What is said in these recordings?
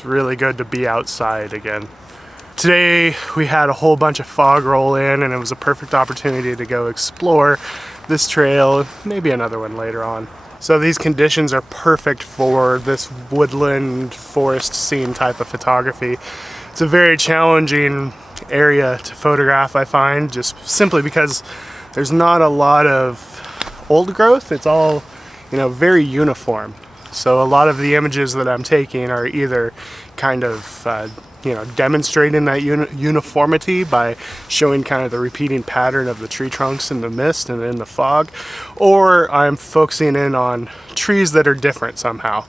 It's really good to be outside again. Today we had a whole bunch of fog roll in and it was a perfect opportunity to go explore this trail, maybe another one later on. So these conditions are perfect for this woodland forest scene type of photography. It's a very challenging area to photograph, I find, just simply because there's not a lot of old growth. It's all, very uniform. So a lot of the images that I'm taking are either kind of, demonstrating that uniformity by showing kind of the repeating pattern of the tree trunks in the mist and in the fog, or I'm focusing in on trees that are different somehow,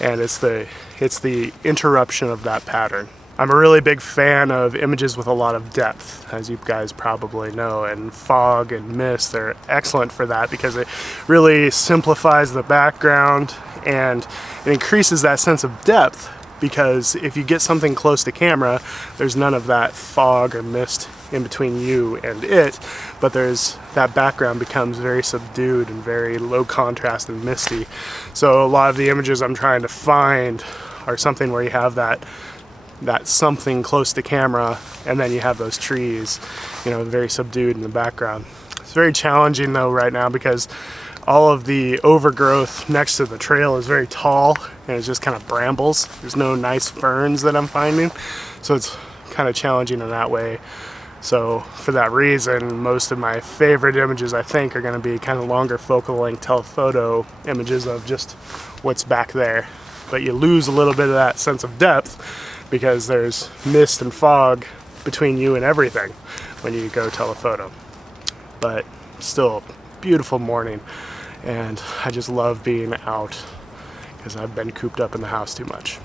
and it's the interruption of that pattern. I'm a really big fan of images with a lot of depth, as you guys probably know, and fog and mist, they're excellent for that because it really simplifies the background and it increases that sense of depth, because if you get something close to camera, there's none of that fog or mist in between you and it, but that background becomes very subdued and very low contrast and misty. So a lot of the images I'm trying to find are something where you have that something close to camera, and then you have those trees, very subdued in the background. It's very challenging though right now because all of the overgrowth next to the trail is very tall and it's just kind of brambles. There's no nice ferns that I'm finding, so it's kind of challenging in that way. So for that reason, most of my favorite images I think are going to be kind of longer focal length telephoto images of just what's back there. But you lose a little bit of that sense of depth because there's mist and fog between you and everything when you go telephoto. But still, beautiful morning, and I just love being out because I've been cooped up in the house too much.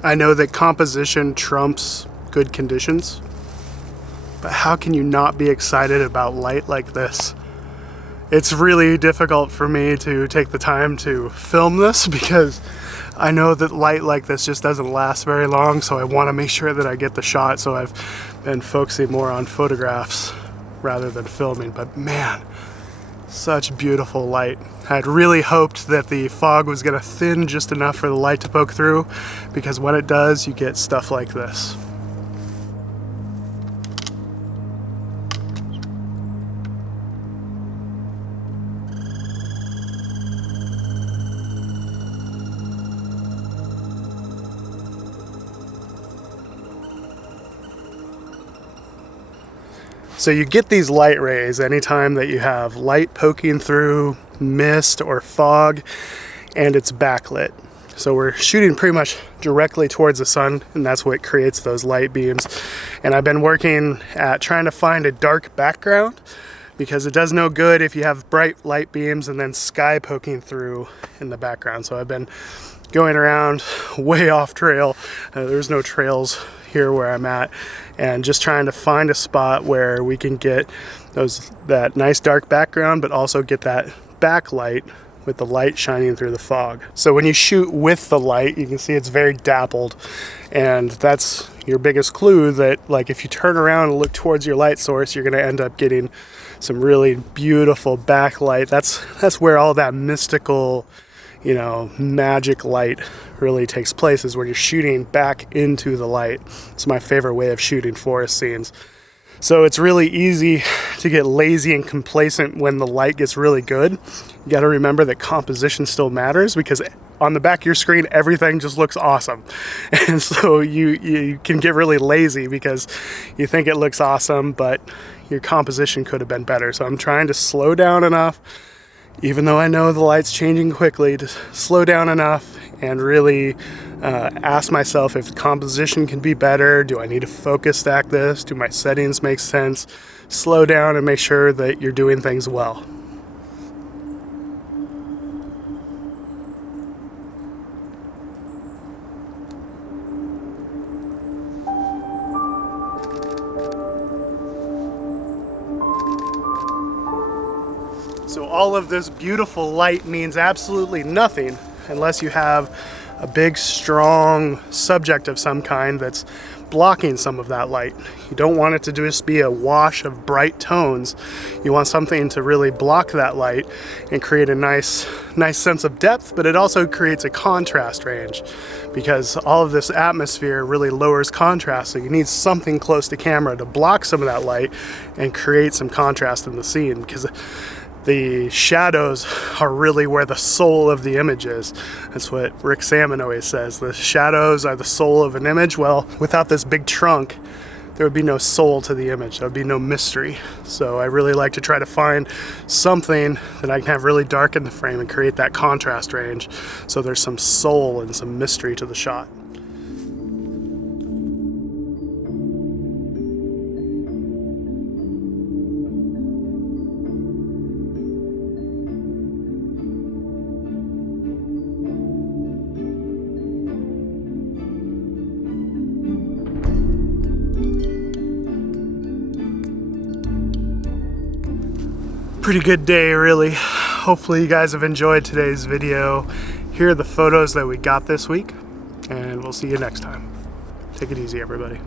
I know that composition trumps good conditions. but how can you not be excited about light like this? It's really difficult for me to take the time to film this because I know that light like this just doesn't last very long, so I want to make sure that I get the shot, so I've been focusing more on photographs rather than filming. But man, such beautiful light. I'd really hoped that the fog was going to thin just enough for the light to poke through, because when it does, you get stuff like this. So you get these light rays anytime that you have light poking through mist or fog and it's backlit. So we're shooting pretty much directly towards the sun, and that's what creates those light beams. And I've been working at trying to find a dark background, because it does no good if you have bright light beams and then sky poking through in the background. So I've been going around way off trail. There's no trails here where I'm at, and just trying to find a spot where we can get that nice dark background, but also get that backlight with the light shining through the fog. So when you shoot with the light, you can see it's very dappled, and that's your biggest clue that, like, if you turn around and look towards your light source, you're going to end up getting some really beautiful backlight. That's where all that mystical, you know, magic light really takes place, is when you're shooting back into the light. It's my favorite way of shooting forest scenes. So it's really easy to get lazy and complacent when the light gets really good. You got to remember that composition still matters, because on the back of your screen, everything just looks awesome. And so you can get really lazy because you think it looks awesome, but your composition could have been better. So I'm trying to slow down enough, even though I know the light's changing quickly, to slow down enough and really ask myself if the composition can be better. Do I need to focus stack this? Do my settings make sense? Slow down and make sure that you're doing things well. So all of this beautiful light means absolutely nothing unless you have a big, strong subject of some kind that's blocking some of that light. You don't want it to just be a wash of bright tones. You want something to really block that light and create a nice sense of depth, but it also creates a contrast range, because all of this atmosphere really lowers contrast. So you need something close to camera to block some of that light and create some contrast in the scene, because the shadows are really where the soul of the image is. That's what Rick Salmon always says. The shadows are the soul of an image. Well, without this big trunk, there would be no soul to the image. There would be no mystery. So I really like to try to find something that I can have really dark in the frame and create that contrast range, so there's some soul and some mystery to the shot. Pretty good day, really. Hopefully you guys have enjoyed today's video. Here are the photos that we got this week, and we'll see you next time. Take it easy, everybody.